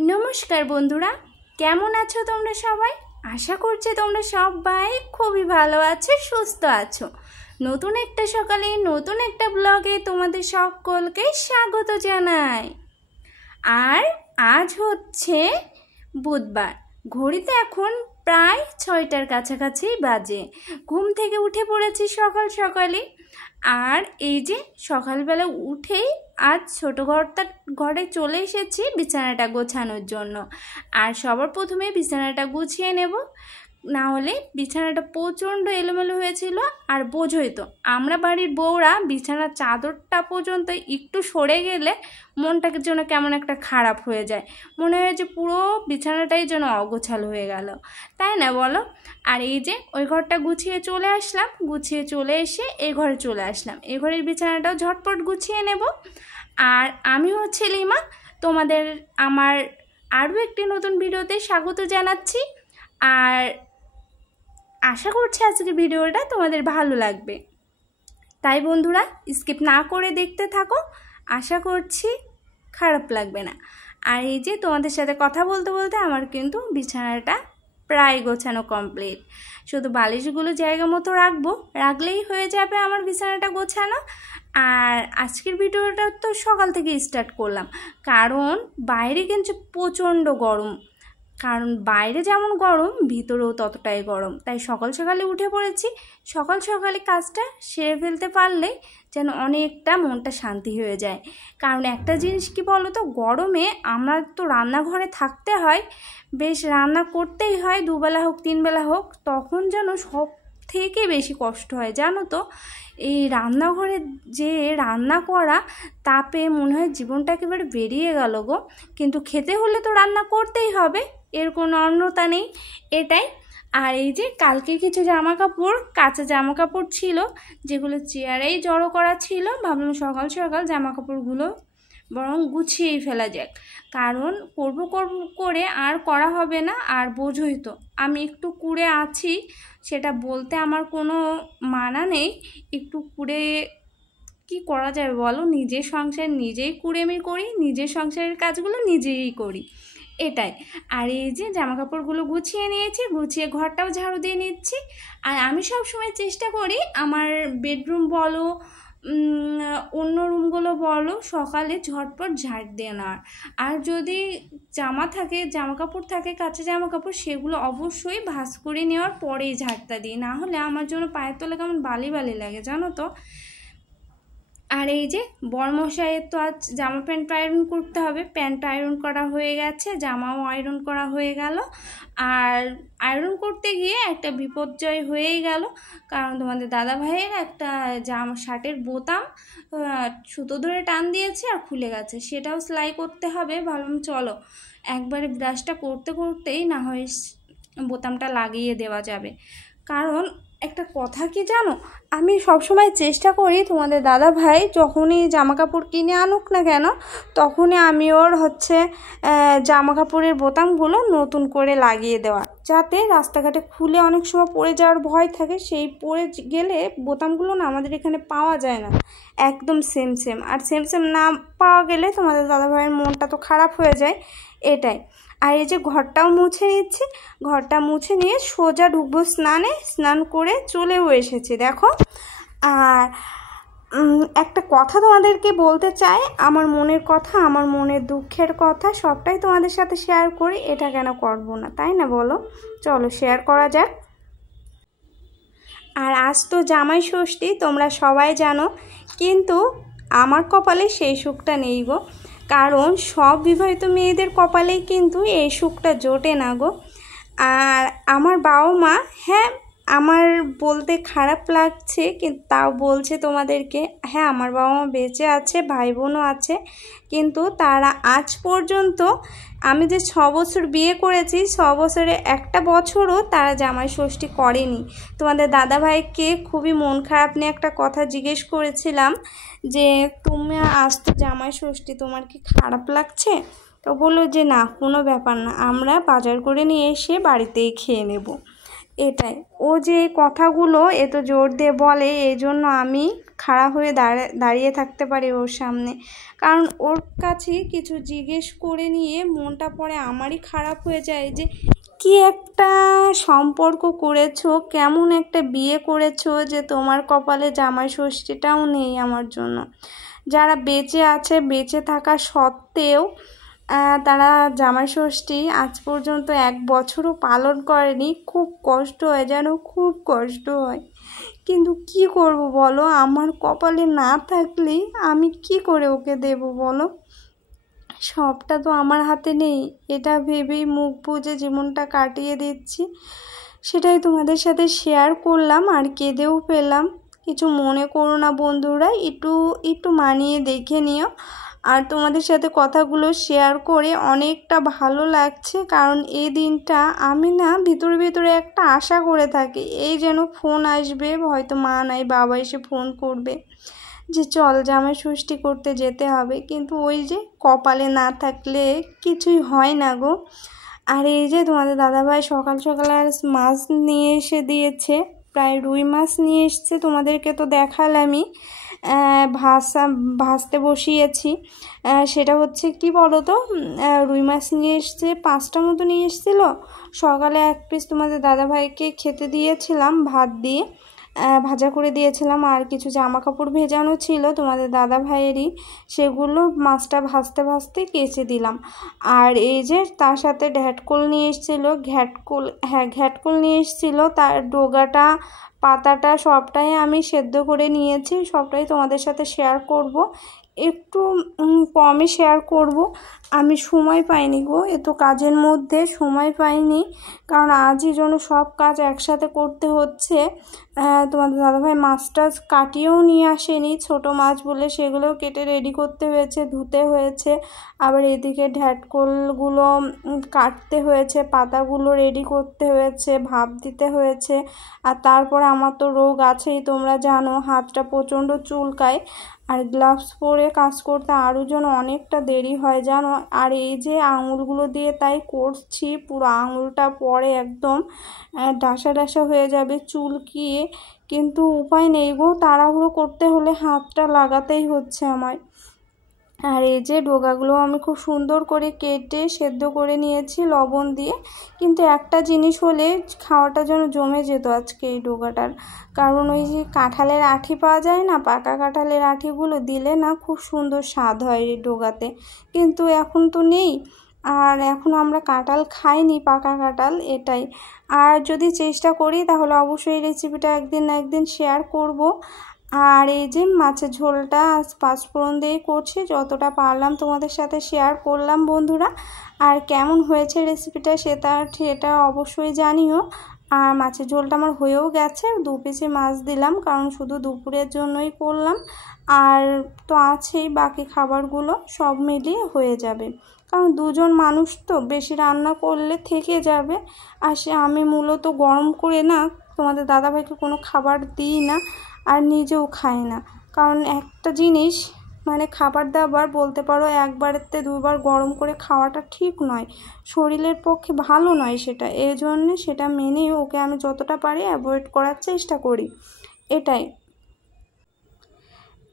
नमस्कार बंधुरा केमन आछो तोमरा सबाई आशा करछि तोमरा सबाई खूबই ভালো আছো সুস্থ আছো। নতুন একটা সকালে নতুন একটা ব্লগে তোমাদের সকলকে স্বাগত জানাই। আর আজ হচ্ছে বুধবার, ঘড়িতে এখন প্রায় 6টার কাছাকাছি বাজে। ঘুম থেকে উঠে পড়েছি সকাল সকালে। আর এই যে সকালবেলা উঠেই আজ ছোটো ঘরে চলে এসেছি বিছানাটা গোছানোর জন্য। আর সবার প্রথমে বিছানাটা গুছিয়ে নেব, না হলে বিছানাটা প্রচণ্ড এলোমেলো হয়েছিল। আর বোঝোই তো আমরা বাড়ির বউরা বিছানার চাদরটা পর্যন্ত একটু সরে গেলে মনটাকে যেন কেমন একটা খারাপ হয়ে যায়, মনে হয় যে পুরো বিছানাটাই যেন অগোছালো হয়ে গেল, তাই না বলো? আর এই যে ওই ঘরটা গুছিয়ে চলে আসলাম, গুছিয়ে চলে এসে এই ঘরে চলে আসলাম। এই ঘরের বিছানাটাও ঝটপট গুছিয়ে নেব। আর আমি হচ্ছে লিমা, তোমাদের আমার আরও একটি নতুন ভিডিওতে স্বাগত জানাচ্ছি। আর আশা করছি আজকের ভিডিওটা তোমাদের ভালো লাগবে, তাই বন্ধুরা স্কিপ না করে দেখতে থাকো, আশা করছি খারাপ লাগবে না। আর এই যে তোমাদের সাথে কথা বলতে বলতে আমার কিন্তু বিছানাটা প্রায় গোছানো কমপ্লিট, শুধু বালিশগুলো জায়গা মতো রাখলেই হয়ে যাবে আমার বিছানাটা গোছানো। আর আজকের ভিডিওটা তো সকাল থেকে স্টার্ট করলাম, কারণ বাইরে কিন্তু প্রচণ্ড গরম। কারণ বাইরে যেমন গরম ভিতরেও ততটাই গরম, তাই সকাল সকালে উঠে পড়েছি। সকাল সকালে কাজটা সেরে ফেলতে পারলে যেন অনেকটা মনটা শান্তি হয়ে যায়। কারণ একটা জিনিস কি বলো তো, গরমে আমরা তো রান্নাঘরে থাকতে হয়, বেশ রান্না করতেই হয়, দুবেলা হোক তিনবেলা হোক, তখন যেন সব থেকে বেশি কষ্ট হয় জানো তো। এই রান্নাঘরে যে রান্না করা তাপে মনে হয় জীবনটা একেবারে বেরিয়ে গেল গো। কিন্তু খেতে হলে তো রান্না করতেই হবে, এর কোনো অন্যতা নেই, এটাই। আর এই যে কালকে কিছু জামা কাপড়, কাঁচা জামা কাপড় ছিল যেগুলো চেয়ারেই জড়ো করা ছিল, ভাবলাম সকাল সকাল জামা কাপড়গুলো বরং গুছিয়েই ফেলা যাক। কারণ করব করে আর করা হবে না। আর বোঝোই তো আমি একটু কুঁড়ে আছি, সেটা বলতে আমার কোনো মানা নেই। একটু কুঁড়ে কি করা যাবে বলো, নিজের সংসার নিজেই কুঁড়েমি করি, নিজের সংসারের কাজগুলো নিজেই করি, এটাই। আর এই যে জামা কাপড়গুলো গুছিয়ে নিয়েছি, গুছিয়ে ঘরটাও ঝাড়ু দিয়ে নিচ্ছি। আর আমি সব সময় চেষ্টা করি আমার বেডরুম বলো অন্য রুমগুলো বলো সকালে ঝটপট ঝাড় দিয়ে নেওয়ার। আর যদি জামা কাপড় থাকে কাঁচা জামা কাপড়, সেগুলো অবশ্যই ভাঁজ করে নেওয়ার পরেই ঝাড়টা দিই, না হলে আমার জন্য পায়ের তলে কেমন বালি বালি লাগে জানো তো। আর এই যে বরমশাইয়ের তো আজ জামা প্যান্ট আয়রন করতে হবে, প্যান্ট আয়রন করা হয়ে গেছে, জামাও আয়রন করা হয়ে গেল। আর আয়রন করতে গিয়ে একটা বিপর্যয় হয়েই গেল, কারণ তোমাদের দাদা ভাইয়ের একটা শার্টের বোতাম সুতো ধরে টান দিয়েছে আর খুলে গেছে, সেটাও সেলাই করতে হবে। ভাবলাম চলো একবারে ব্রাশটা করতে করতেই না হয় বোতামটা লাগিয়ে দেওয়া যাবে। কারণ একটা কথা কি জানো, আমি সবসময় চেষ্টা করি তোমাদের দাদা ভাই যখনই জামা কাপড় কিনে আনুক না কেন, তখনই আমি ওর জামা কাপড়ের বোতামগুলো নতুন করে লাগিয়ে দেওয়া, যাতে রাস্তাঘাটে খুলে অনেক সময় পড়ে যাওয়ার ভয় থাকে। সেই পড়ে গেলে বোতামগুলো না আমাদের এখানে পাওয়া যায় না একদম সেম। আর সেম না পাওয়া গেলে তোমাদের দাদা ভাইয়ের মনটা তো খারাপ হয়ে যায়, এটাই। আর এই যে ঘরটাও মুছে নিচ্ছি, ঘরটা মুছে নিয়ে সোজা ঢুকবো স্নান করে চলেও এসেছি দেখো। আর একটা কথা তোমাদেরকে বলতে চাই, আমার মনের কথা, আমার মনের দুঃখের কথা সবটাই তোমাদের সাথে শেয়ার করি, এটা কেন করবো না, তাই না বলো? চলো শেয়ার করা যাক। আর আজ তো জামাই ষষ্ঠী, তোমরা সবাই জানো, কিন্তু আমার কপালে সেই সুখটা নেই গো। কারণ সব বিবাহিত মেয়েদের কপালেই কিন্তু এই সুখটা জোটে না গো। আর আমার বাবা মা, হ্যাঁ আমার বলতে খারাপ লাগছে কিন্তু তাও বলছে তোমাদেরকে, হ্যাঁ আমার বাবা মা বেঁচে আছে, ভাই বোনও আছে, কিন্তু তারা আজ পর্যন্ত আমি যে 6 বছর বিয়ে করেছি 6 বছরে একটা বছরও তারা জামাই ষষ্ঠী করেনি। তোমাদের দাদা ভাইকে খুবই মন খারাপ নিয়ে একটা কথা জিজ্ঞেস করেছিলাম যে তুমি আজ তো জামাই ষষ্ঠী, তোমার কি খারাপ লাগছে? তো বললো যে না কোনো ব্যাপার না, আমরা বাজার করে নিয়ে এসে বাড়িতেই খেয়ে নেব, এটাই, ও যে কথাগুলো এত জোর দিয়ে বলে, এই জন্য আমি খাড়া হয়ে দাঁড়িয়ে থাকতে পারি ওর সামনে। কারণ ওর কাছে কিছু জিজ্ঞেস করে নিয়ে মনটা পরে আমারই খারাপ হয়ে যায় যে কি একটা সম্পর্ক করেছো, কেমন একটা বিয়ে করেছো যে তোমার কপালে জামাই ষষ্ঠীটাও নেই আমার জন্য। যারা বেঁচে আছে, বেঁচে থাকা সত্ত্বেও তারা জামাই ষষ্ঠী আজ পর্যন্ত 1 বছরও পালন করেনি। খুব কষ্ট হয়, যেন খুব কষ্ট হয়। কিন্তু কি করব বলো, আমার কপালে না থাকলে আমি কি করে ওকে দেব বলো? সবটা তো আমার হাতে নেই। এটা ভেবেই মুখ বুজে জীবনটা কাটিয়ে দিচ্ছি। সেটাই তোমাদের সাথে শেয়ার করলাম আর কেঁদেও পেলাম। কিছু মনে করো না বন্ধুরা, একটু মানিয়ে দেখে নিও। আর তোমাদের সাথে কথাগুলো শেয়ার করে অনেকটা ভালো লাগছে, কারণ এই দিনটা আমি না ভিতরে ভিতরে একটা আশা করে থাকি, এই যেন ফোন আসবে, হয়তো মা নাই বাবা এসে ফোন করবে যে চল জামাই ষষ্ঠী করতে যেতে হবে। কিন্তু ওই যে কপালে না থাকলে কিছুই হয় না গো। আর এই যে তোমাদের দাদাভাই সকাল সকাল আর মাছ নিয়ে এসে দিয়েছে, প্রায় রুই মাছ নিয়ে এসছে। তোমাদেরকে তো দেখালামই, ভাজতে বসিয়েছি। সেটা হচ্ছে কি বলো তো, রুই মাছ নিয়ে এসছে 5টা মতো নিয়ে এসেছিলো। সকালে 1 পিস তোমাদের দাদাভাইকে খেতে দিয়েছিলাম, ভাত দিয়ে ভাজা করে দিয়েছিলাম। আর কিছু জামা কাপড় ভেজানো ছিল তোমাদের দাদা ভাইয়েরই, সেগুলো মাছটা ভাজতে ভাজতে কেচে দিলাম। আর এই যে তার সাথে ঘ্যাটকোল নিয়ে এসেছিলো, ঘ্যাটকোল নিয়ে এসেছিলো। তার ডোগাটা পাতাটা সবটাই আমি সেদ্ধ করে নিয়েছি, সবটাই তোমাদের সাথে শেয়ার করব। একটু কমই শেয়ার করব, আমি সময় পাইনি গো, এত কাজের মধ্যে সময় পাইনি। কারণ আজই জন্য সব কাজ একসাথে করতে হচ্ছে। তোমাদের দাদাভাই মাছ টাছ কাটিয়েও নিয়ে আসেনি, ছোট মাছ বলে সেগুলোও কেটে রেডি করতে হয়েছে, ধুতে হয়েছে। আবার এদিকে ঢ্যাটকলগুলো কাটতে হয়েছে, পাতাগুলো রেডি করতে হয়েছে, ভাপ দিতে হয়েছে। আর তারপরে আমার তো রোগ আছেই, তোমরা জানো, হাতটা প্রচণ্ড চুলকায়। আর গ্লাভস পরে কাজ করতে আরও যেন অনেকটা দেরি হয় জানো। আর এই যে আঙুলগুলো দিয়ে তাই করছি, পুরো আঙুলটা পরে একদম ডাসা ডাসা হয়ে যাবে চুলকিয়ে। কিন্তু উপায় নেই গো, তাড়াহুড়ো করতে হলে হাতটা লাগাতেই হচ্ছে আমার। আর এই যে ডোগাগুলো আমি খুব সুন্দর করে কেটে সেদ্ধ করে নিয়েছি লবণ দিয়ে। কিন্তু একটা জিনিস হলে খাওয়াটা যেন জমে যেত আজকে এই ডোগাটার। কারণ ওই যে কাঁঠালের আঠি পাওয়া যায় না, পাকা কাঁঠালের আঠিগুলো দিলে না খুব সুন্দর স্বাদ হয় এই ডোগাতে। কিন্তু এখন তো নেই, আর এখন আমরা কাঁঠাল খাইনি, পাকা কাঁঠাল, এটাই। আর যদি চেষ্টা করি তাহলে অবশ্যই এই রেসিপিটা একদিন না একদিন শেয়ার করব। আর এই যে মাছের ঝোলটা আজ 5 ফোড়ন দিয়ে করছি, যতটা পারলাম তোমাদের সাথে শেয়ার করলাম বন্ধুরা। আর কেমন হয়েছে রেসিপিটা সেটা অবশ্যই জানিও। আর মাছের ঝোলটা আমার হয়েও গেছে, 2 পিসে মাছ দিলাম, কারণ শুধু দুপুরের জন্যই করলাম। আর তো আছেই বাকি খাবারগুলো, সব মিলিয়ে হয়ে যাবে। কারণ 2 জন মানুষ তো, বেশি রান্না করলে থেকে যাবে। আর আমি মূলত গরম করে না তোমাদের দাদাভাইকে কোনো খাবার দিই না, আর নিজেও খাই না। কারণ একটা জিনিস, মানে খাবার দাবার বলতে পারো 1 বারেতে 2 বার গরম করে খাওয়াটা ঠিক নয়, শরীরের পক্ষে ভালো নয় সেটা। এই জন্যে সেটা মেনে ওকে আমি যতটা পারি অ্যাভয়েড করার চেষ্টা করি, এটাই।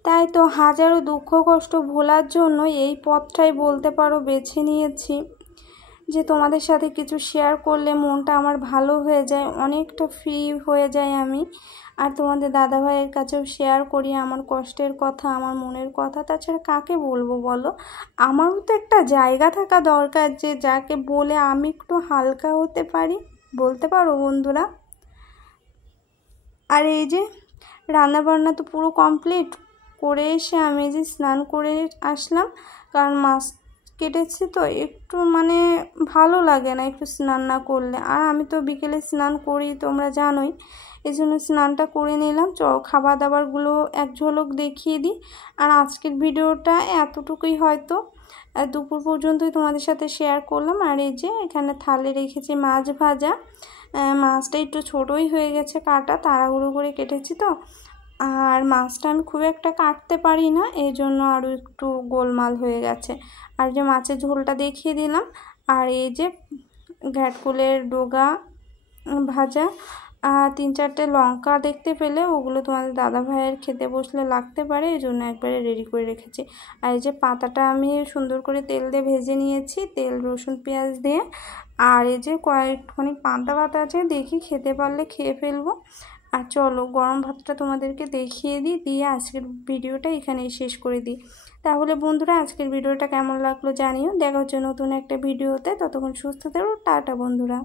তাই তো হাজারো দুঃখ কষ্ট ভোলার জন্য এই পথটাই বলতে পারো বেছে নিয়েছি, যে তোমাদের সাথে কিছু শেয়ার করলে মনটা আমার ভালো হয়ে যায়, অনেকটা ফ্রি হয়ে যায় আমি। আর তোমাদের দাদাভাইয়ের কাছেও শেয়ার করি আমার কষ্টের কথা, আমার মনের কথা। তাছাড়া কাকে বলবো বলো, আমারও তো একটা জায়গা থাকা দরকার, যে যাকে বলে আমি একটু হালকা হতে পারি, বলতে পারো বন্ধুরা। আর এই যে রান্নাবান্না তো পুরো কমপ্লিট করে এসে আমি যে স্নান করে আসলাম, কারণ মাছ কেটেছি তো একটু মানে ভালো লাগে না একটু স্নান না করলে। আর আমি তো বিকেলে স্নান করি, তোমরা জানোই, এই জন্য স্নানটা করে নিলাম। খাবার দাবারগুলো এক ঝলক দেখিয়ে দিই। আর আজকের ভিডিওটা এতটুকুই, হয়তো দুপুর পর্যন্তই তোমাদের সাথে শেয়ার করলাম। আর এই যে এখানে থালে রেখেছি মাছ ভাজা, মাছটা একটু ছোটোই হয়ে গেছে কাটা, তাড়াহুড়ো করে কেটেছি তো। আর মাছটা আমি খুব একটা কাটতে পারি না, এই জন্য আরও একটু গোলমাল হয়ে গেছে। আর যে মাছের ঝোলটা দেখিয়ে দিলাম। আর এই যে ঘ্যাটকুলের ডোগা ভাজা আর 3-4টে লঙ্কা দেখতে পেলে, ওগুলো তোমাদের দাদা ভাইয়ের খেতে বসলে লাগতে পারে, এই জন্য একবারে রেডি করে রেখেছি। আর এই যে পাতাটা আমি সুন্দর করে তেল দিয়ে ভেজে নিয়েছি, তেল রসুন পেঁয়াজ দিয়ে। আর এই যে কয়েকখানি পান্তা ভাত আছে, দেখি খেতে পারলে খেয়ে ফেলবো। আর চলো গরম ভাতটা তোমাদেরকে দেখিয়ে দিই, দিয়ে আজকের ভিডিওটা এখানেই শেষ করে দিই। তাহলে বন্ধুরা আজকের ভিডিওটা কেমন লাগলো জানিও। দেখা হচ্ছে নতুন একটা ভিডিওতে, ততক্ষণ সুস্থ থাকো, টাটা বন্ধুরা।